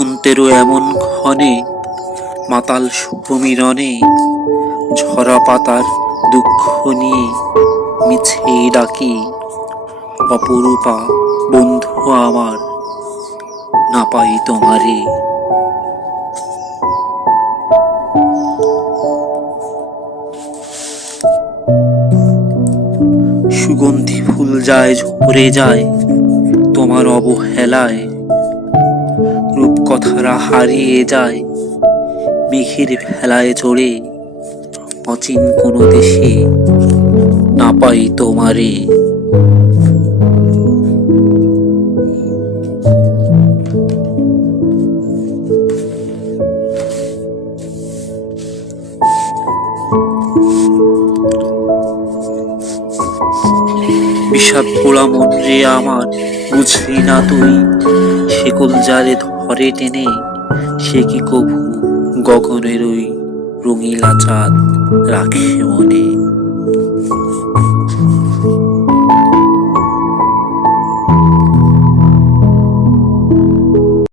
বসন্তেরও এমন ক্ষণে মাতাল সমীরণে ঝরা পাতার দুঃখ নিয়ে মিছে ডাকি, অপরূপা বন্ধু আমার, না পাই তোমারে। সুগন্ধি ফুল যায় ঝরে যায় তোমার অবহেলায়, রূপকথারা হারিয়ে যায় মেঘের ভেলায় চড়ে, অচিন কোনো দেশে না পাই তোমারে। বিষাদ পোড়া মন রে আমার, বুঝলি না তুই, শেকল জালে ধরে টেনে সে কি কভু গগনের ওই রঙিলা চাঁদ রাখে মনে।